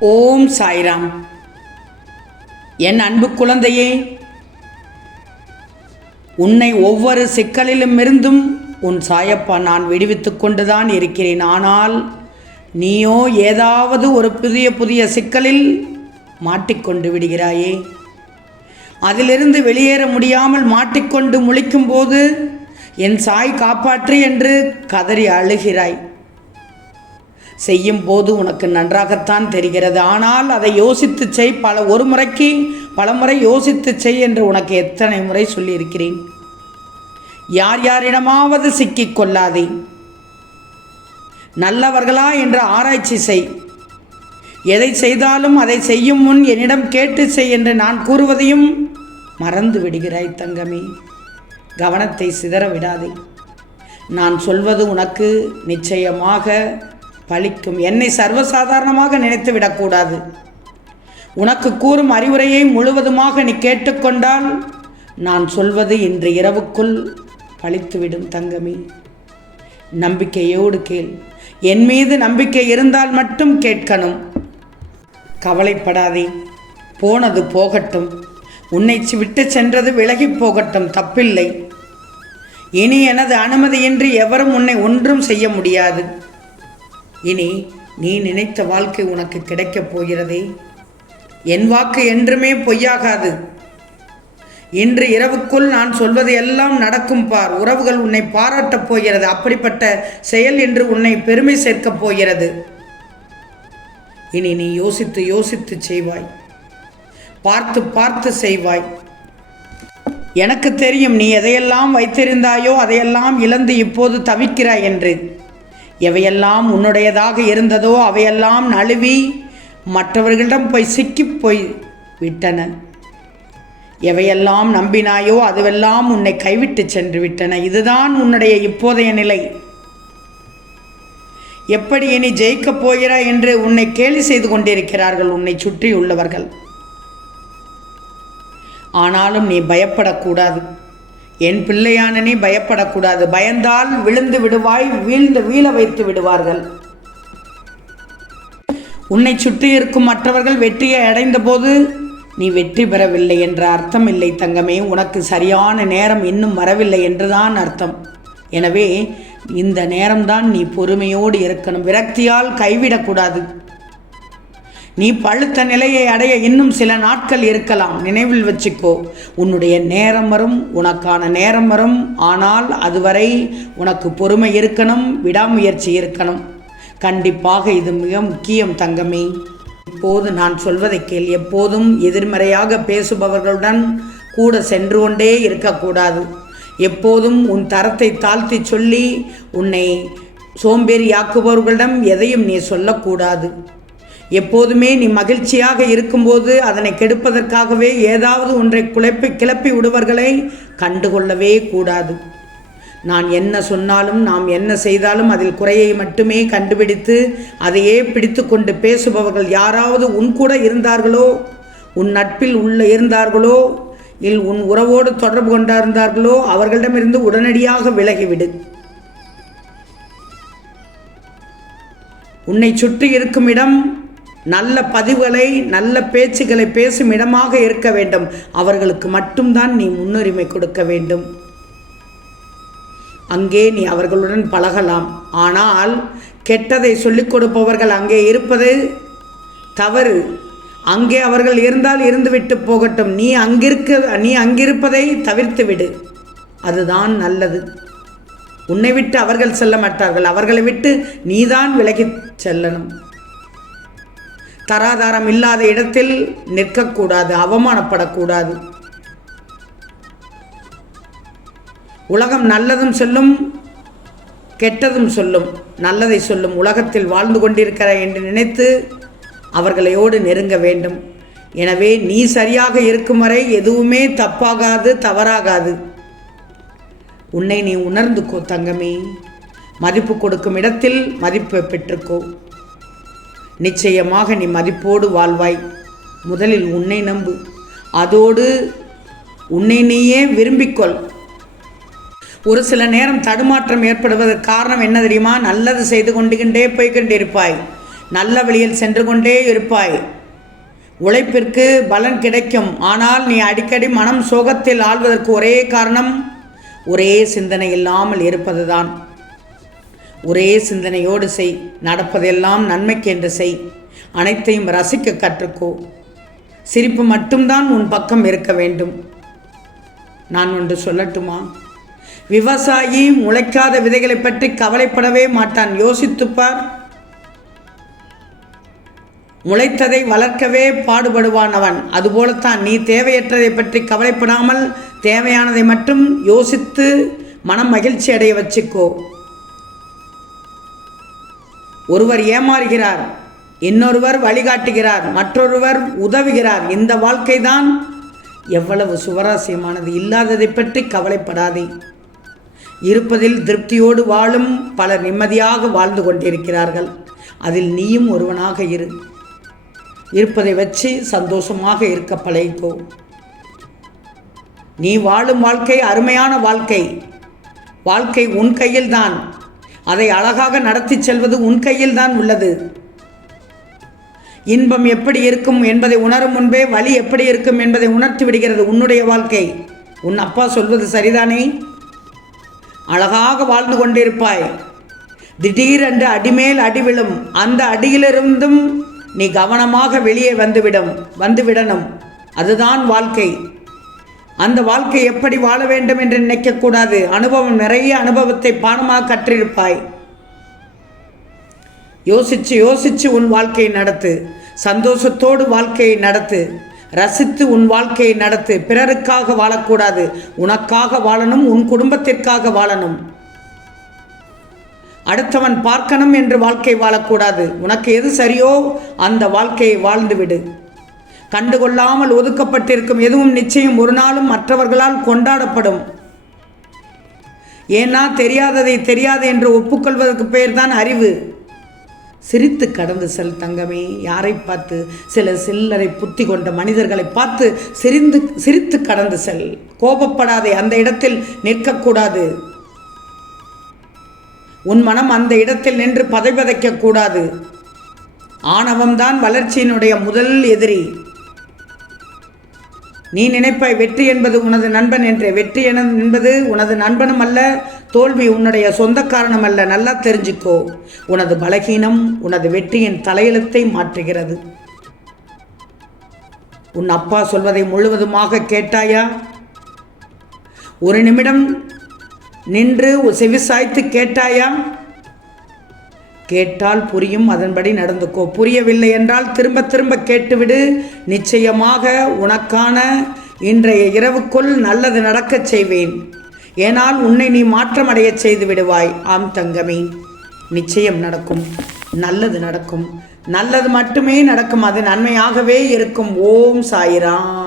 ஓம் சாய்ராம். என் அன்பு குழந்தையே உன்னை ஒவ்வொரு சிக்கலிலும் இருந்தும் உன் சாயப்பா நான் விடுவித்துக் கொண்டுதான் இருக்கிறேன். ஆனால் நீயோ ஏதாவது ஒரு புதிய புதிய சிக்கலில் மாட்டிக்கொண்டு விடுகிறாயே. அதிலிருந்து வெளியேற முடியாமல் மாட்டிக்கொண்டு முழிக்கும் போது என் சாய் காப்பாற்று என்று கதறி அழுகிறாய். செய்யும் போது உனக்கு நன்றாகத்தான் தெரிகிறது. ஆனால் அதை யோசித்து செய். பல ஒரு முறைக்கு பல முறை யோசித்து செய் என்று உனக்கு எத்தனை முறை சொல்லியிருக்கிறேன். யார் யாரிடமாவது சிக்கிக் கொள்ளாதே. நல்லவர்களா என்று ஆராய்ச்சி செய். எதை செய்தாலும் அதை செய்யும் முன் என்னிடம் கேட்டு செய் என்று நான் கூறுவதையும் மறந்து விடுகிறாய் தங்கமே. கவனத்தை சிதற விடாதே. நான் சொல்வது உனக்கு நிச்சயமாக பழிக்கும். என்னை சர்வசாதாரணமாக நினைத்து விடக்கூடாது. உனக்கு கூறும் அறிவுரையை முழுவதுமாக நீ கேட்டுக்கொண்டால் நான் சொல்வது இன்று இரவுக்குள் பழித்துவிடும் தங்கமே. நம்பிக்கையோடு கேள். என் மீது நம்பிக்கை இருந்தால் மட்டும் கேட்கணும். கவலைப்படாதே. போனது போகட்டும். உன்னை விட்டு சென்றது விலகிப் போகட்டும். தப்பில்லை. இனி எனது அனுமதியின்றி எவரும் உன்னை ஒன்றும் செய்ய முடியாது. இனி நீ நினைத்த வாழ்க்கை உனக்கு கிடைக்கப் போகிறதே? என் வாக்கு என்றுமே பொய்யாகாது. இன்று இரவுக்குள் நான் சொல்வது எல்லாம் நடக்கும் பார். உறவுகள் உன்னை பாராட்டப் போகிறது. அப்படிப்பட்ட செயல் என்று உன்னை பெருமை சேர்க்கப் போகிறது. இனி நீ யோசித்து யோசித்து செய்வாய். பார்த்து பார்த்து செய்வாய். எனக்கு தெரியும் நீ எதையெல்லாம் வைத்திருந்தாயோ அதையெல்லாம் இழந்து இப்போது தவிக்கிறாய் என்று. எவையெல்லாம் உன்னுடையதாக இருந்ததோ அவையெல்லாம் நழுவி மற்றவர்களிடம் போய் சிக்கிப் போய் விட்டன. எவையெல்லாம் நம்பினாயோ அதுவெல்லாம் உன்னை கைவிட்டு சென்று விட்டன. இதுதான் உன்னுடைய இப்போதைய நிலை. எப்படி இனி ஜெயிக்கப் போகிறாய் என்று உன்னை கேலி செய்து கொண்டிருக்கிறார்கள் உன்னை சுற்றியுள்ளவர்கள். ஆனாலும் நீ பயப்படக்கூடாது. என் பிள்ளையான நீ பயப்படக்கூடாது. பயந்தால் விழுந்து விடுவாய் வீழ்ந்து வீழ வைத்து விடுவார்கள். உன்னை சுற்றி இருக்கும் மற்றவர்கள் வெற்றியை அடைந்தபோது நீ வெற்றி பெறவில்லை என்ற அர்த்தம் இல்லை தங்கமே. உனக்கு சரியான நேரம் இன்னும் வரவில்லை என்றுதான் அர்த்தம். எனவே இந்த நேரம்தான் நீ பொறுமையோடு இருக்கணும். விரக்தியால் கைவிடக்கூடாது. நீ பழுத்த நிலையை அடைய இன்னும் சில நாட்கள் இருக்கலாம். நினைவில் வச்சுக்கோ உன்னுடைய நேரம் வரும் உனக்கான நேரம் வரும். ஆனால் அதுவரை உனக்கு பொறுமை இருக்கணும் விடாமுயற்சி இருக்கணும். கண்டிப்பாக இது மிக முக்கியம் தங்கமே. இப்போது நான் சொல்வதை கேள். எப்போதும் எதிர்மறையாக பேசுபவர்களுடன் கூட சென்று கொண்டே இருக்கக்கூடாது. எப்போதும் உன் தரத்தை தாழ்த்தி சொல்லி உன்னை சோம்பேறியாக்குபவர்களிடம் எதையும் நீ சொல்லக்கூடாது. எப்போதுமே நீ மகிழ்ச்சியாக இருக்கும்போது அதனை கெடுப்பதற்காகவே ஏதாவது ஒன்றை குழப்பி கிளப்பி விடுவர்களை கண்டுகொள்ளவே கூடாது. நான் என்ன சொன்னாலும் நாம் என்ன செய்தாலும் அதில் குறையை மட்டுமே கண்டுபிடித்து அதையே பிடித்து கொண்டு பேசுபவர்கள் யாராவது உன் கூட இருந்தார்களோ உன் நட்பில் உள்ள இருந்தார்களோ இல் உன் உறவோடு தொடர்பு கொண்டிருந்தார்களோ அவர்களிடமிருந்து உடனடியாக விலகிவிடு. உன்னை சுற்றி இருக்கும் இடம் நல்ல பதிவுகளை நல்ல பேச்சுகளை பேசும் இடமாக இருக்க வேண்டும். அவர்களுக்கு மட்டும்தான் நீ முன்னுரிமை கொடுக்க வேண்டும். அங்கே நீ அவர்களுடன் பழகலாம். ஆனால் கெட்டதை சொல்லிக் கொடுப்பவர்கள் அங்கே இருப்பது தவறு. அங்கே அவர்கள் இருந்தால் இருந்துவிட்டு போகட்டும். நீ அங்கிருக்க நீ அங்கிருப்பதை தவிர்த்து விடு. அதுதான் நல்லது. உன்னை விட்டு அவர்கள் செல்ல மாட்டார்கள். அவர்களை விட்டு நீதான் விலகிச் செல்லணும். தராதாரம் இல்லாத இடத்தில் நிற்கக்கூடாது அவமானப்படக்கூடாது. உலகம் நல்லதும் சொல்லும் கெட்டதும் சொல்லும் நல்லதை சொல்லும் உலகத்தில் வாழ்ந்து கொண்டிருக்கிற என்று நினைத்து அவர்களையோடு நெருங்க வேண்டும். எனவே நீ சரியாக இருக்கும் வரை எதுவுமே தப்பாகாது தவறாகாது. உன்னை நீ உணர்ந்துக்கோ தங்கமே. மதிப்பு கொடுக்கும் இடத்தில் மதிப்பை பெற்றுக்கோ. நிச்சயமாக நீ மதிப்போடு வாழ்வாய். முதலில் உன்னை நம்பு. அதோடு உன்னை நீயே விரும்பிக்கொள். ஒரு சில நேரம் தடுமாற்றம் ஏற்படுவதற்கு காரணம் என்ன தெரியுமா? நல்லது செய்து கொண்டுகின்றே போய்கொண்டிருப்பாய் நல்ல வழியில் சென்று கொண்டே இருப்பாய். உழைப்பிற்கு பலன் கிடைக்கும். ஆனால் நீ அடிக்கடி மனம் சோகத்தில் ஆழ்வதற்கு ஒரே காரணம் ஒரே சிந்தனை இல்லாமல் இருப்பதுதான். ஒரே சிந்தனையோடு செய். நடப்பதெல்லாம் நன்மைக்கு என்று செய். அனைத்தையும் ரசிக்க கற்றுக்கோ. சிரிப்பு மட்டும்தான் உன் பக்கம் இருக்க வேண்டும். நான் ஒன்று சொல்லட்டுமா? விவசாயி முளைக்காத விதைகளை பற்றி கவலைப்படவே மாட்டான். யோசித்துப்பார். முளைத்ததை வளர்க்கவே பாடுபடுவான் அவன். அதுபோலத்தான் நீ தேவையற்றதை பற்றி கவலைப்படாமல் தேவையானதை மட்டும் யோசித்து மனம் மகிழ்ச்சி அடைய வச்சுக்கோ. ஒருவர் ஏமாறுகிறார் இன்னொருவர் வழிகாட்டுகிறார் மற்றொருவர் உதவுகிறார். இந்த வாழ்க்கை தான் எவ்வளவு சுவராசியமானது இல்லாததை பற்றி கவலைப்படாதே. இருப்பதில் திருப்தியோடு வாழும் பலர் நிம்மதியாக வாழ்ந்து கொண்டிருக்கிறார்கள். அதில் நீயும் ஒருவனாக இரு. இருப்பதை வச்சு சந்தோஷமாக இருக்க பழகிக்கோ. நீ வாழும் வாழ்க்கை அருமையான வாழ்க்கை. வாழ்க்கை உன் கையில்தான். அதை அழகாக நடத்தி செல்வது உன் கையில்தான் உள்ளது. இன்பம் எப்படி இருக்கும் என்பதை உணரும் முன்பே வலி எப்படி இருக்கும் என்பதை உணர்த்தி விடுகிறது உன்னுடைய வாழ்க்கை. உன் அப்பா சொல்வது சரிதானே? அழகாக வாழ்ந்து கொண்டிருப்பாய். திடீரென்று அடிமேல் அடி விழும். அந்த அடியிலிருந்தும் நீ கவனமாக வெளியே வந்துவிடும். வந்துவிடணும். அதுதான் வாழ்க்கை. அந்த வாழ்க்கை எப்படி வாழ வேண்டும் என்று நினைக்கக்கூடாது அனுபவம் நிறைய அனுபவத்தை பானமாக கற்றிருப்பாய். யோசிச்சு யோசிச்சு உன் வாழ்க்கையை நடத்து. சந்தோஷத்தோடு வாழ்க்கையை நடத்து. ரசித்து உன் வாழ்க்கையை நடத்து. பிறருக்காக வாழக்கூடாது. உனக்காக வாழணும் உன் குடும்பத்திற்காக வாழணும். அடுத்தவன் பார்க்கணும் என்று வாழ்க்கை வாழக்கூடாது. உனக்கு எது சரியோ அந்த வாழ்க்கையை வாழ்ந்துவிடு. கண்டுகொள்ளாமல் ஒதுக்கப்பட்டிருக்கும் எதுவும் நிச்சயம் ஒரு நாளும் மற்றவர்களால் கொண்டாடப்படும். ஏன்னா தெரியாததை தெரியாது என்று ஒப்புக்கொள்வதற்கு பெயர்தான் அறிவு. சிரித்து கடந்து செல் தங்கமே யாரை பார்த்து சில சில்லறை புத்தி கொண்ட மனிதர்களை பார்த்து சிரிந்து சிரித்து கடந்து செல். கோபப்படாதே அந்த இடத்தில் நிற்கக்கூடாது. உன் மனம் அந்த இடத்தில் நின்று பதைபதைக்கக்கூடாது. ஆணவம்தான் வளர்ச்சியினுடைய முதல் எதிரி. நீ நினைப்பாய் வெற்றி என்பது உனது நண்பன் என்றே. வெற்றி என என்பது உனது நண்பனும் அல்ல தோல்வி உன்னுடைய சொந்த காரணம் அல்ல. நல்லா தெரிஞ்சுக்கோ. உனது பலகீனம் உனது வெற்றியின் தலையெழுத்தை மாற்றுகிறது. உன் அப்பா சொல்வதை முழுவதுமாக கேட்டாயா? ஒரு நிமிடம் நின்று செவிசாய்த்து கேட்டாயா? கேட்டால் புரியும் அதன்படி நடந்துக்கோ. புரியவில்லை என்றால் திரும்ப திரும்ப கேட்டுவிடு. நிச்சயமாக உனக்கான இன்றைய இரவுக்குள் நல்லது நடக்கச் செய்வேன். ஏனால் உன்னை நீ மாற்றமடைய செய்து விடுவாய். ஆம் தங்கமே நிச்சயம் நடக்கும். நல்லது நடக்கும். நல்லது மட்டுமே நடக்கும். அது நன்மையாகவே இருக்கும். ஓம் சாயிராம்.